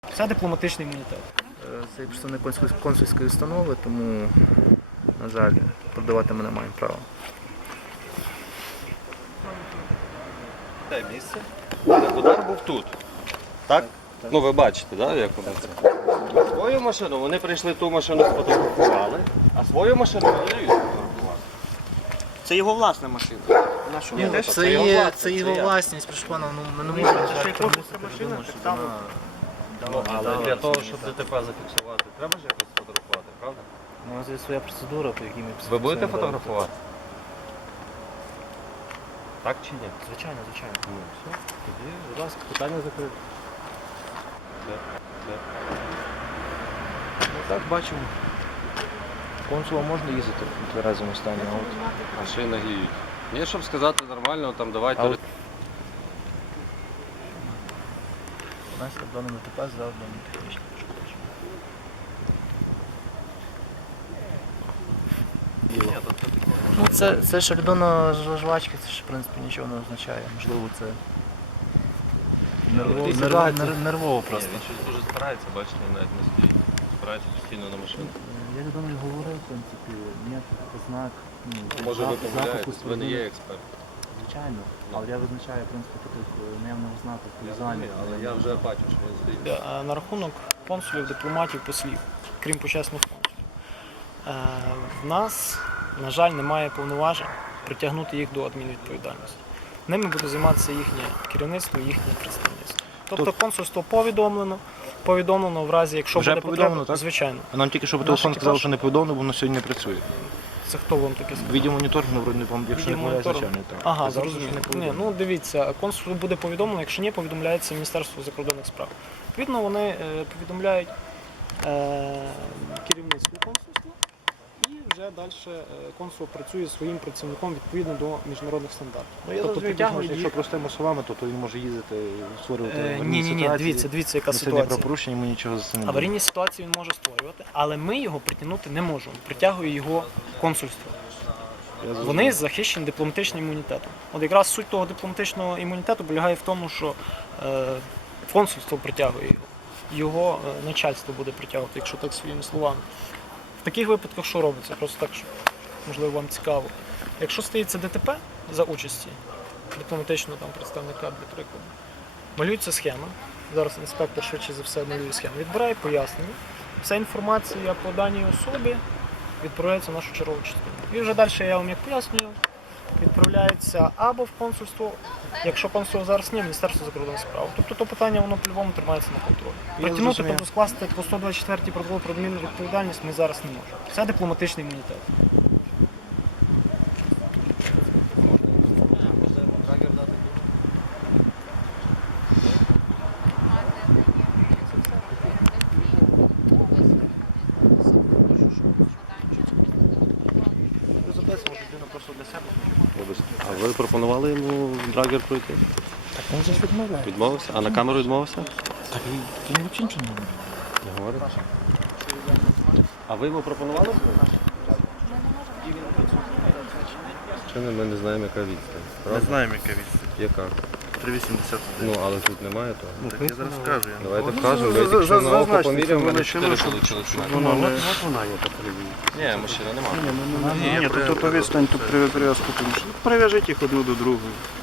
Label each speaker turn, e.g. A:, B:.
A: Це дипломатичний імунітет.
B: Це представник консульської установи, тому, на жаль, продавати ми не маємо права.
C: Те місце. Удар був тут. Так? Ну ви бачите, да, як вони це? Свою машину, вони прийшли ту машину сфотографували, а свою машину вони дають сфотографувати.
D: Це його власна машина.
B: Це його власність, прошу пана, ми не можемо
D: Що якщо це машина, так само.
C: Ну, але для того, щоб ДТП зафіксувати, треба ж якось сфотографувати, правда?
B: У нас є своя процедура, по якій ми
C: Ви будете фотографувати? Так чи ні?
B: Звичайно, звичайно.
C: Ну, все. Тоді, будь ласка, питання закрите.
B: Ну так, бачимо. Консула можна їздити в тверезому стані, а от
C: Машини гіють. Ні, щоб сказати нормально, там давайте.
B: А от- у нас в даному ДТП завдано технічне пошкодження. Ну, це шальдона жвачка, це ж в принципі нічого не означає. Можливо, це нервово просто.
C: Він щось дуже спирається, бачите, навіть не стоїть. Спирається постійно на машину.
B: Я з вами говорив, в принципі, ніяких ознак.
C: Може ви помиляєтесь, ви не є експерт.
B: Звичайно, але я визначаю, в принципі, таких наявних ознаках візуальних.
C: Але я вже бачу, що він стоїть.
A: На рахунок консулів, дипломатів, послів, крім почесних консулів. В нас, на жаль, немає повноважень притягнути їх до адмінвідповідальності. Ними буде займатися їхнє керівництво і їхнє представництво. Тобто консульство повідомлено в разі, якщо
E: Вже
A: буде
E: повідомлено,
A: потреба,
E: так?
A: звичайно.
E: А нам тільки що по
A: Наш
E: телефону сказали,
A: екіпаж-
E: що не повідомлено, бо воно сьогодні не працює.
A: Це хто вам таке сказав?
E: Відеомоніторинг, вроді, якщо не помиляюсь,
A: Відеомоніторинг?
E: звичайно, так.
A: Ага,
E: Казали, що
A: зрозуміло.
E: не
A: Ні,
E: повідомлено.
A: ну дивіться, консулу буде повідомлено, якщо ні, повідомляється Міністерство закордонних справ. Відповідно, вони повідомляють керівництву консульства і вже далі консул працює зі своїм працівником відповідно до міжнародних стандартів.
E: Ну, я
A: тобто
E: розумію,
A: притягують
E: якщо
A: їх.
E: простими словами, то він може їздити, створювати
A: Ні,
E: ситуації.
A: дивіться, яка
E: Це не
A: ситуація.
E: правопорушення, йому нічого за це не буде.
A: Аварійні ситуації він може створювати, але ми його притягнути не можемо. Притягує його консульство. Вони захищені дипломатичним імунітетом. От якраз суть того дипломатичного імунітету полягає в тому, що консульство притягує його. Його начальство буде притягувати, якщо так своїми словами. В таких випадках що робиться? Просто так, що можливо вам цікаво. Якщо стається ДТП за участі дипломатичного там представника, для прикладу, малюється схема. Зараз інспектор швидше за все малює схему. Відбирає пояснення. Вся інформація по даній особі відправляється в нашу чергову частину. І вже далі я вам як пояснюю, відправляється або в консульство, якщо консульство зараз ні, в Міністерство закордонних справ. Тобто то питання воно по-любому тримається на контролі. Притягнути,
E: зрозумів.
A: тобто скласти по 124 протокол про адмінну відповідальність ми зараз не можемо. Це дипломатичний імунітет.
C: А ви пропонували йому драгер пройти?
B: Так він же ж відмовляє.
C: Відмовився? А на камеру відмовився?
B: Так він взагалі нічого не говорить.
C: Не говорить. А ви йому пропонували? Чи не, ми не знаємо, яка відстань.
F: Не
C: Правда?
F: знаємо, яка відстань.
C: Яка?
F: 3,81.
C: Ну, але тут немає того.
F: Так я зараз скажу.
C: Давайте вкажемо, ви тільки що на око поміряємо, в мене
F: величину,
C: 4
F: щоб-
C: вийшли.
F: Воно не... От вона є така лінія.
C: Ні, машина немає.
F: Ні, то відстань, то прив'язку, тому що прив'яжіть їх одну до другої.